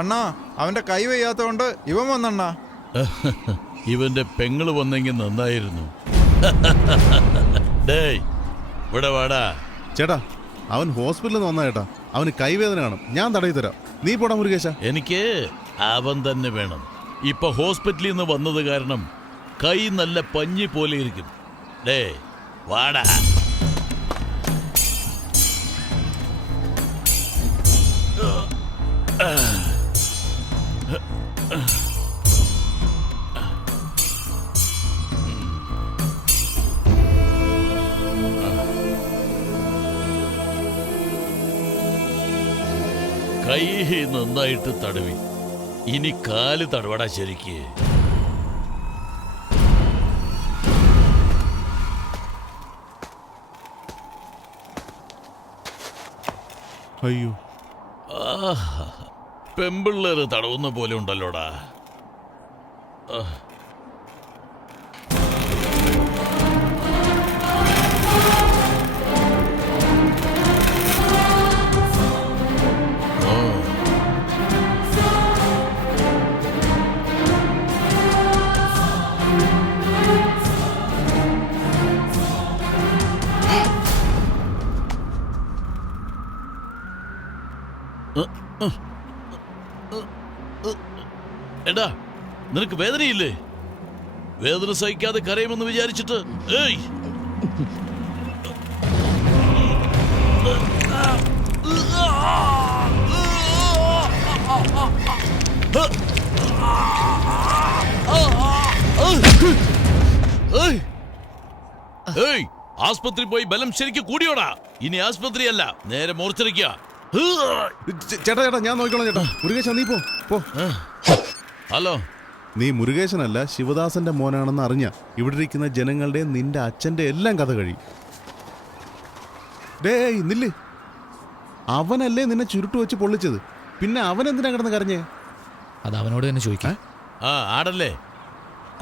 അണ്ണാ അവന്റെ കൈ വയ്യാത്തോണ്ട് ഇവൻ വന്നണ്ണാ. ഇവന്റെ പെങ്ങള് വന്നെങ്കിൽ നന്നായിരുന്നു. ഡേയ് ഇവിടെ വാടാ. ചേട്ടാ അവൻ ഹോസ്പിറ്റലിൽ നിന്ന് വന്നാ ചേട്ടാ, അവന് കൈവേദന കാണും, ഞാൻ തടയി തരാം. നീ പോടാ മുരുകേശ. എനിക്ക് അവൻ തന്നെ വേണം. ഇപ്പൊ ഹോസ്പിറ്റലിൽ നിന്ന് വന്നത് കാരണം കൈ നല്ല പഞ്ഞി പോലെ ഇരിക്കും. ഡേ വാടാ. കൈ നന്നായിട്ട് തടവി, ഇനി കാല് തടവടാ ശരിക്ക്. അയ്യോ, പെമ്പിള്ളേര് തടവുന്ന പോലെ ഉണ്ടല്ലോടാ. എടാ നിനക്ക് വേദനയില്ലേ? വേദന സഹിക്കാതെ കരയുമെന്ന് വിചാരിച്ചിട്ട് ഏയ് ആസ്പത്രി പോയി ബലം ശരിക്ക് കൂടിയോടാ. ഇനി ആസ്പത്രി അല്ല, നേരെ മോർച്ചറിക്ക. ചേട്ടാ ചേട്ടാ ഞാൻ നോക്കിക്കോളാം ചേട്ടാ. മുരുകേശ നീ പോ. ഹലോ, നീ മുരുകേശനല്ല ശിവദാസന്റെ മോനാണെന്ന് അറിഞ്ഞ ഇവിടെ ഇരിക്കുന്ന ജനങ്ങളുടെ നിന്റെ അച്ഛന്റെ എല്ലാം കഥ കഴിയും. ഡേയ് നില്ല്, അവനല്ലേ നിന്നെ ചുരുട്ട് വെച്ച് പൊള്ളിച്ചത്, പിന്നെ അവൻ എന്തിനാ കിടന്ന് കരഞ്ഞേ? അത് അവനോട് തന്നെ ചോദിക്കാം. ആടല്ലേ,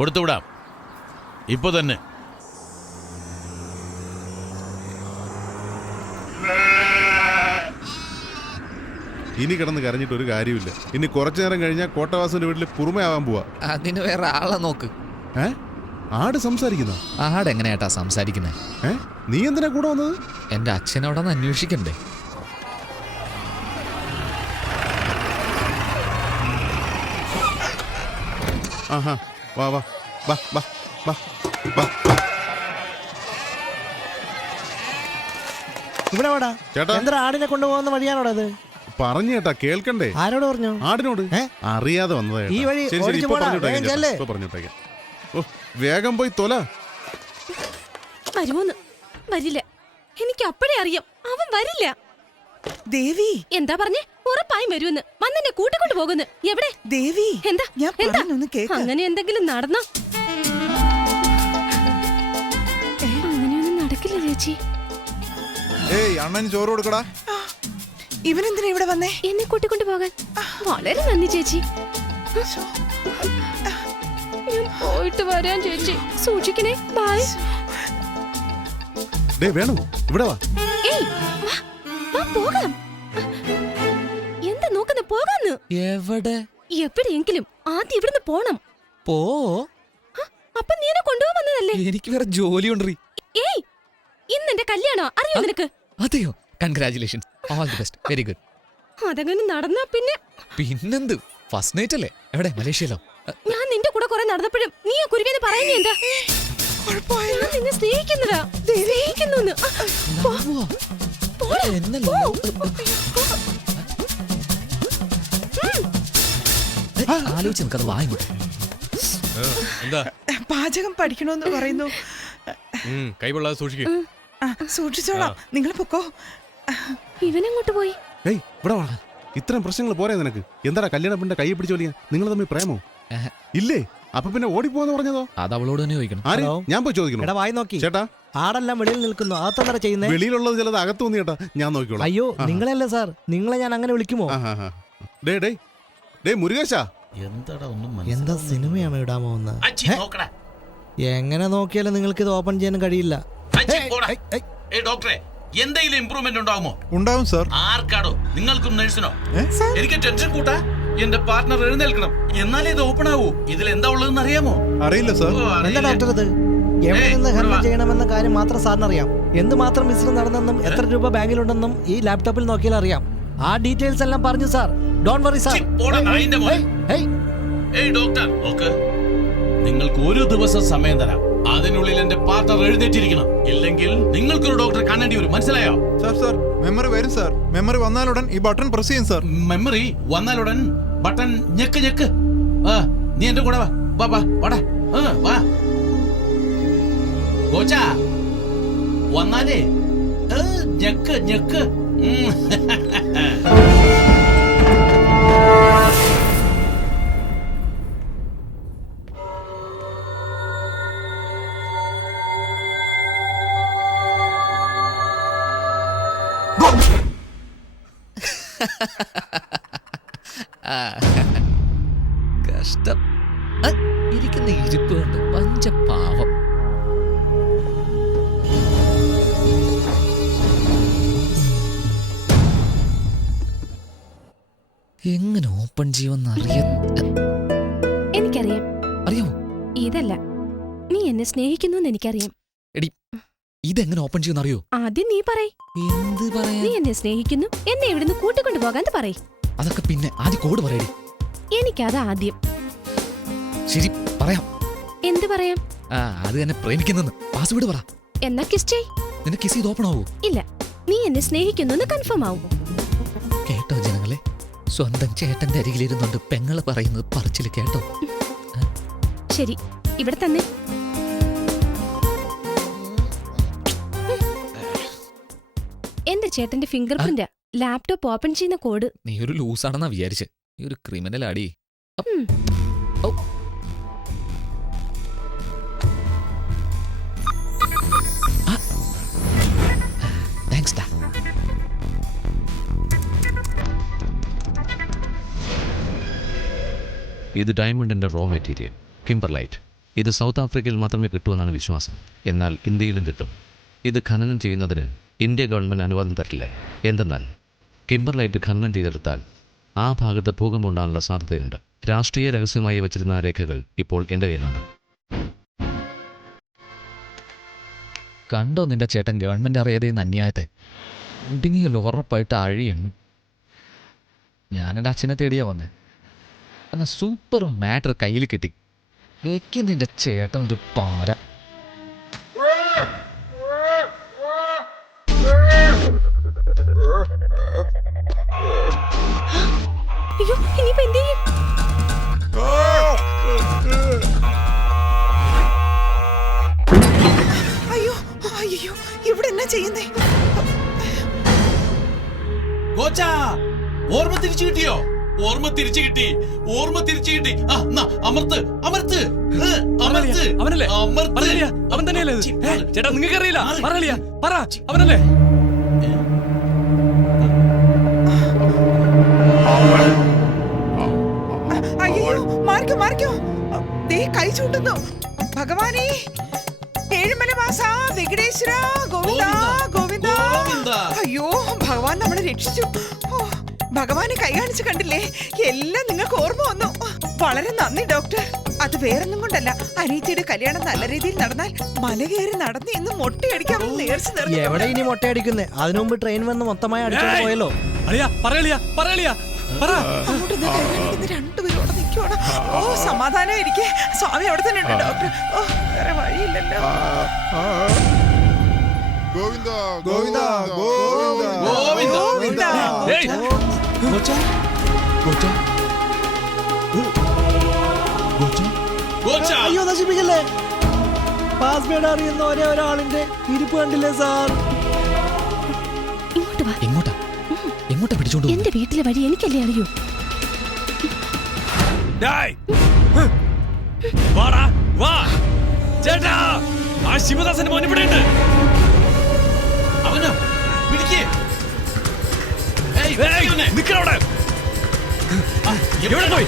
കൊടുത്തുവിടാം ഇപ്പൊ തന്നെ. ഇനി കിടന്ന് കരഞ്ഞിട്ട് ഒരു കാര്യമില്ല. ഇനി കുറച്ചു നേരം കഴിഞ്ഞാൽ കോട്ടവാസന്റെ വീട്ടിൽ കുറുമയാവാൻ പോവാ. അതിന് വേറെ ആളെ നോക്ക്. ആട് സംസാരിക്കുന്ന? ആട് എങ്ങനെയാട്ടാ സംസാരിക്കുന്നേ? നീ എന്തിനാ കൂടെ വന്നത്? എന്റെ അച്ഛനോടൊന്ന് അന്വേഷിക്കണ്ടേ? ആഹാ, വാ വാ വാ വാ വാ വാ. ഇവിടെ വാടാ ചേട്ടാ. എന്താ ആടിനെ കൊണ്ടുപോകുന്ന വഴിയാണോടാ അത്? പറഞ്ഞു ചേട്ടാ, കേൾക്കണ്ടേ? ആരോട് പറഞ്ഞു? ആടിനോട്. അറിയാതെ വന്നതാ. ഈ വഴി പറഞ്ഞിട്ടേക്കാം. ഓ വേഗം പോയി തൊല. വരുമോന്ന്? വരില്ല. എനിക്ക് അപ്പഴേ അറിയാം അവൻ വരില്ല. ദേവി എന്താ പറഞ്ഞേ? ഉറപ്പായും വരുമെന്ന്. വന്നെന്നെ കൂട്ടിക്കൊണ്ട് പോകുന്നു. എവിടെ ദേവി? എന്താ ഞാൻ പറയുന്നൊന്ന് കേക്ക്. അങ്ങനെ എന്തെങ്കിലും നടന്നോ? അങ്ങനെയൊന്നും നടക്കില്ല ചേച്ചി. ഏയ് അണ്ണന് ചോറ് കൊടുക്കടാ. ഇവനെന്തിനാ ഇവിടെ വന്നേ? എന്നെ കൂട്ടിക്കൊണ്ട് പോകാൻ. വളരെ നന്ദി ചേച്ചി. ഞാൻ പോയിട്ട് വരാൻ ചേച്ചി. സൂക്ഷിക്കണേ. ബൈ. വേണു ഇവിടെ വാ. ഏയ് വാ പോകാം. എന്താ നോക്കുന്ന? പോകാന്ന്. എവിടെ? എവിടെയെങ്കിലും ആദ്യം ഇവിടുന്ന് പോണം. പോ. അപ്പൊ നീ എന്നെ കൊണ്ടുപോകാൻ വന്നതല്ലേ? എനിക്ക് വേറെ ജോലി ഉണ്ടറി. ഏയ് ഇന്നെന്റെ കല്യാണോ? അറിയോ നിനക്ക്? അതെയോ? Congratulations, all the best, very good. അതങ്ങനെ നടന്നാ പിന്നെന്ത്? ഫസ്റ്റ് നൈറ്റ് അല്ലേ? എവിടെ? മലേഷ്യയിലോ? ഞാൻ നിന്റെ കൂടെ കുറെ നടന്നപ്പോഴും നീ ആ കുരുവിനെ പറയുന്നേ എന്താ? ഞാൻ നിന്നെ സ്നേഹിക്കുന്നതാ. സ്നേഹിക്കുന്നു. ആലോചിച്ച് നമുക്കത് വാങ്ങിക്കോട്ടെ. പാചകം പഠിക്കണോന്ന് പറയുന്നു. കൈകൊള്ളാതെ സൂക്ഷിക്കും. സൂക്ഷിച്ചോളാം. നിങ്ങൾ പൊക്കോ. ഇവനെങ്ങോട്ട് പോയി? ഏയ് ഇവിടെ വാ. ഇത്രയും പ്രശ്നങ്ങൾ പോരെ നിനക്ക്? എന്താടാ കല്യാണ പെണ്ണിന്റെ കൈ പിടിച്ചു വലിയ? നിങ്ങൾ തമ്മിൽ പ്രേമോ ഇല്ലേ? അപ്പൊ പിന്നെ ഓടിപ്പോന്ന് പറഞ്ഞതോ? അത് അവളോട് തന്നെ ചോദിക്കണം. ആര്? ഞാൻ പോയി ചോദിക്കണം. എടാ വായി നോക്കി. ചേട്ടാ ആടെല്ലാം വെളിയിൽ നിൽക്കുന്നു. അകത്തെന്താ ചെയ്യുന്നേ? വെളിയിലുള്ളത് ചിലത് അകത്ത് വന്നു ചേട്ടാ, ഞാൻ നോക്കിക്കോളാം. അയ്യോ നിങ്ങളല്ലേ സാർ, നിങ്ങളെ ഞാൻ അങ്ങനെ വിളിക്കുമോ? ഡേ മുരുകേശ, എന്താടാ ഒന്നും എന്താ സിനിമയാണോ ഇടാമോ എന്ന്? എങ്ങനെ നോക്കിയാലും നിങ്ങൾക്ക് ഇത് ഓപ്പൺ ചെയ്യാൻ കഴിയില്ല. ഡോക്ടറെ എന്തെങ്കിലും ഇമ്പ്രൂവ്മെന്റ് ഉണ്ടാകുമോ? ഉണ്ടാവും സാർ. ആർക്കാടോ? നിങ്ങൾക്കും നഴ്സിനോ? ഏ? എനിക്ക് ടെൻഷൻ കൂട്ടാ. എന്റെ പാർട്ട്ണർ എഴുന്നേൽക്കണം, എന്നാലേ ഇത് ഓപ്പൺ ആവൂ. ഇതിൽ എന്താ ഉള്ളതെന്ന് അറിയാമോ? അറിയില്ല സാർ. ഓ, എന്താ അറിയില്ലേ? ഡോക്ടർ ഇത്? എവിടെ ഏയ്, നിന്ന് ഇവിടെ ഹാൻഡിൽ വാ. ചെയ്യണമെന്ന കാര്യം മാത്രം സാറിന് അറിയാം. എന്തുമാത്രം ബിസിനസ് നടന്നെന്നും എത്ര രൂപ ബാങ്കിലുണ്ടെന്നും ഈ ലാപ്ടോപ്പിൽ നോക്കിയാൽ അറിയാം. ആ ഡീറ്റെയിൽസ് എല്ലാം പറഞ്ഞു സാർ. Don't worry sir. ഛി, പോടാ നായിന്റെ മോനെ. ഏയ് ഡോക്ടർ, നോക്ക്, നിങ്ങൾക്ക് ഒരു ദിവസം സമയം തരാം. അതിനുള്ളിൽ എന്റെ പാർട്ണർ എഴുന്നേറ്റിരിക്കണം. ഇല്ലെങ്കിൽ നിങ്ങൾക്കൊരു ഡോക്ടറെ കാണേണ്ടി വരും. മനസ്സിലായോ? സാർ മെമ്മറി വരും സാർ. മെമ്മറി വന്നാലുടൻ ഈ ബട്ടൺ പ്രസ് ചെയ്യും സാർ. മെമ്മറി വന്നാലുടൻ ബട്ടൺ ഞെക്ക്. ആ, നീ എന്റെ കൂടെ വാ. വാടാ. വാ കോച്ചാ, വന്നാലേ ഞെക്ക്. കഷ്ടം. ഇരിക്കുന്ന ഇരിപ്പ് കണ്ട് പഞ്ചപാവം. എങ്ങനെ ഓപ്പൺ ചെയ്യുമെന്ന് എനിക്കറിയാം. അറിയാമോ? ഇതല്ല, നീ എന്നെ സ്നേഹിക്കുന്നു എന്ന് എനിക്കറിയാം. എടി, ഇതെങ്ങനെ ഓപ്പൺ ചെയ്യുമെന്ന് അറിയോ? ആദ്യം നീ പറയ്. എന്ത് പറയാ? നീ എന്നെ സ്നേഹിക്കുന്നു, എന്നെ ഇവിടുന്ന് കൂട്ടിക്കൊണ്ടു പോകാൻ പറയ്. അതൊക്കെ പിന്നെ ആദ്യം കോഡ് പറയടി. എനിക്കത് ആദ്യം. ശരി, പറയാം. എന്ത് പറയാം? അത് തന്നെ പ്രേമിക്കുന്നെന്ന് പാസ്വേഡ് പറ. എന്നാ കിസ് ചെയ്. നിന്നെ കിസ് ചെയ്ത് ഓപ്പൺ ആവൂ? ഇല്ല, നീ എന്നെ സ്നേഹിക്കുന്നു എന്ന് കൺഫേം ആവും. കേട്ടോ ജനങ്ങളെ, സ്വന്തം ചേട്ടന്റെ അരികിലിരുന്നുണ്ട് പെങ്ങള് പറയുന്നത് പറച്ചില് കേട്ടോ. ശരി, ഇവിടെ തന്നെ. എന്റെ ചേട്ടന്റെ ഫിംഗർ പ്രിന്റ് ലാപ്ടോപ്പ് ഓപ്പൺ ചെയ്യുന്ന കോഡ്. നീ ഒരു ലൂസാണെന്നാ വിചാരിച്ച്. നീ ഒരു ക്രിമിനൽ ആടി. താങ്ക്സ് ഡാ. ഇത് ഡയമണ്ടിൻ്റെ റോ മെറ്റീരിയൽ കിംബർലൈറ്റ്. ഇത് സൗത്ത് ആഫ്രിക്കയിൽ മാത്രമേ കിട്ടുമെന്നാണ് വിശ്വാസം. എന്നാൽ ഇന്ത്യയിലും കിട്ടും. ഇത് ഖനനം ചെയ്യുന്നതിന് ഇന്ത്യ ഗവൺമെൻറ് അനുവാദം തരില്ല. എന്തെന്നാൽ കിംബർലൈറ്റ് ഖനനം ചെയ്തെടുത്താൽ ആ ഭാഗത്ത് ഭൂകമ്പം ഉണ്ടാകാനുള്ള സാധ്യതയുണ്ട്. രാഷ്ട്രീയ രഹസ്യമായി വച്ചിരുന്ന രേഖകൾ ഇപ്പോൾ എൻ്റെ കയ്യിലാണ്. കണ്ടോ നിന്റെ ചേട്ടൻ ഗവൺമെന്റ് അറിയാതെ അന്യായത്തെ? ഇടുങ്ങിയല്ലോ, ഉറപ്പായിട്ട് അഴിയാണ്. ഞാനെൻ്റെ അച്ഛനെ തേടിയാ വന്നേ. എന്നാൽ സൂപ്പർ മാറ്റർ കയ്യിൽ കിട്ടി. വെക്കും നിന്റെ ചേട്ടൻ ഒരു പാര. അയ്യോ, ഇനിയിപ്പോ എന്ത് ചെയ്യും? അയ്യോ, ഇവിടെ എന്നാ ചെയ്യുന്നേ? കോച്ചാ, ഓർമ്മ തിരിച്ചു കിട്ടിയോ? ഓർമ്മ തിരിച്ചു കിട്ടി. ആ, എന്നാ, അമർത്ത്. അവനല്ലേ? അമർത്ത്. അവൻ തന്നെയല്ലേ ഇത്? ചേട്ടാ, നിങ്ങൾക്ക് അറിയില്ല? പറ, അവനല്ലേ? അയ്യോ, മാറിക്കോ. ദേ കൈ ചൂണ്ടുന്നു. ഭഗവാനേ, ഏഴുമലവാസ വെങ്കടേശ്വര ഗോവിന്ദ. അയ്യോ, ഭഗവാൻ നമ്മളെ രക്ഷിച്ചു. ഭഗവാനെ കൈ കാണിച്ച് കണ്ടില്ലേ? എല്ലാം നിങ്ങൾക്ക് ഓർമ്മ വന്നു. വളരെ നന്ദി ഡോക്ടർ. അത് വേറൊന്നും കൊണ്ടല്ല, അനീത്തിയുടെ കല്യാണം നല്ല രീതിയിൽ നടന്നാൽ മല കയറി നടന്ന് ഇന്ന് മൊട്ടയടിക്കാമെന്ന് നേർച്ച എവിടെ ഇനി മൊട്ടയടിക്കുന്നേ? അതിനു മുമ്പ് ട്രെയിൻ വന്ന് മൊത്തമായി അടിച്ചോണ്ട് പോയല്ലോ. അങ്ങോട്ട് രണ്ടുപേരോടെ നിൽക്കുവാണ്. ഓ, സമാധാനം ഇരിക്കെ. സ്വാമി അവിടെ തന്നെ ഉണ്ട് ഡോക്ടർ. ഓ, വേറെ വഴിയില്ലല്ലോ. ഗോവിന്ദ കോച്ചാ, അയ്യോ, നശിപ്പിക്കല്ലേ. പാസ്വേഡ് അറിയുന്ന ഒരേ ഒരാളിന്റെ ഇരിപ്പ് കണ്ടില്ലേ സാർ? ഇങ്ങോട്ട് വാ. എങ്ങോട്ടാ പിടിച്ചോണ്ട് എന്റെ വീട്ടിലെ വഴി എനിക്കല്ലേ അറിയൂ. ചേട്ടാ, ആ ശിവദാസന്റെ മോൻ ഇവിടെ ഉണ്ട്. അവനോ? പിടിക്കേ. നിക്കവിടെ. എവിടെ പോയി?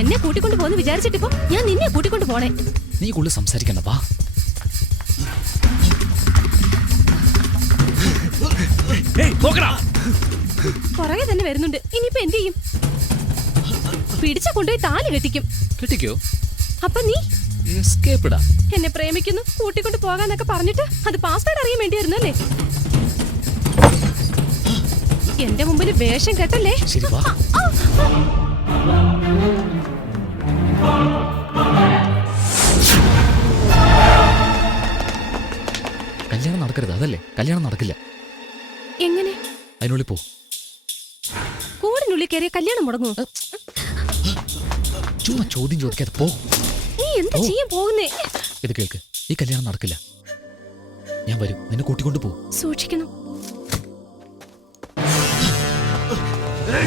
എന്നെ കൂട്ടിക്കൊണ്ട് പോന്ന് വിചാരിച്ചിട്ടിപ്പോ ഞാൻ നിന്നെ കൂട്ടിക്കൊണ്ട് പോണേ. നീ കൂടുതൽ സംസാരിക്കണ്ട, വാ. നോക്കടാ. പുറകെ തന്നെ വരുന്നുണ്ട്. ഇനിയിപ്പോ എന്ത് ചെയ്യും? പിടിച്ച കൊണ്ടുപോയി താലി കെട്ടിക്കും. കിട്ടിക്കോ? അപ്പൊ നീ എസ്കേപ്പ് ഇടാ. എന്നെ പ്രേമിക്കുന്നു, കൂട്ടിക്കൊണ്ട് പോകാന്നൊക്കെ പറഞ്ഞിട്ട് അത് പാസ്വേഡ് അറിയാൻ വേണ്ടിയായിരുന്നു അല്ലേ? എന്റെ മുമ്പിൽ വേഷം കെട്ടല്ലേ? ശരി വാ. കല്യാണം നടക്കരുത്, അതല്ലേ? കല്യാണം നടക്കില്ല. എങ്ങനെ? അതിനുള്ളിൽ പോ. കൂടിനുള്ളിൽ കയറിയ കല്യാണം മുടങ്ങുമോ? ചുമ്മാ ചോദ്യം ചോദിക്കാതെ പോ. നീ എന്താ ചെയ്യാൻ പോകുന്നേ? ഇത് കേൾക്ക്, ഈ കല്യാണം നടക്കില്ല. ഞാൻ വരും, നിന്നെ കൂട്ടിക്കൊണ്ട് പോ. സൂക്ഷിക്കണം. Hey!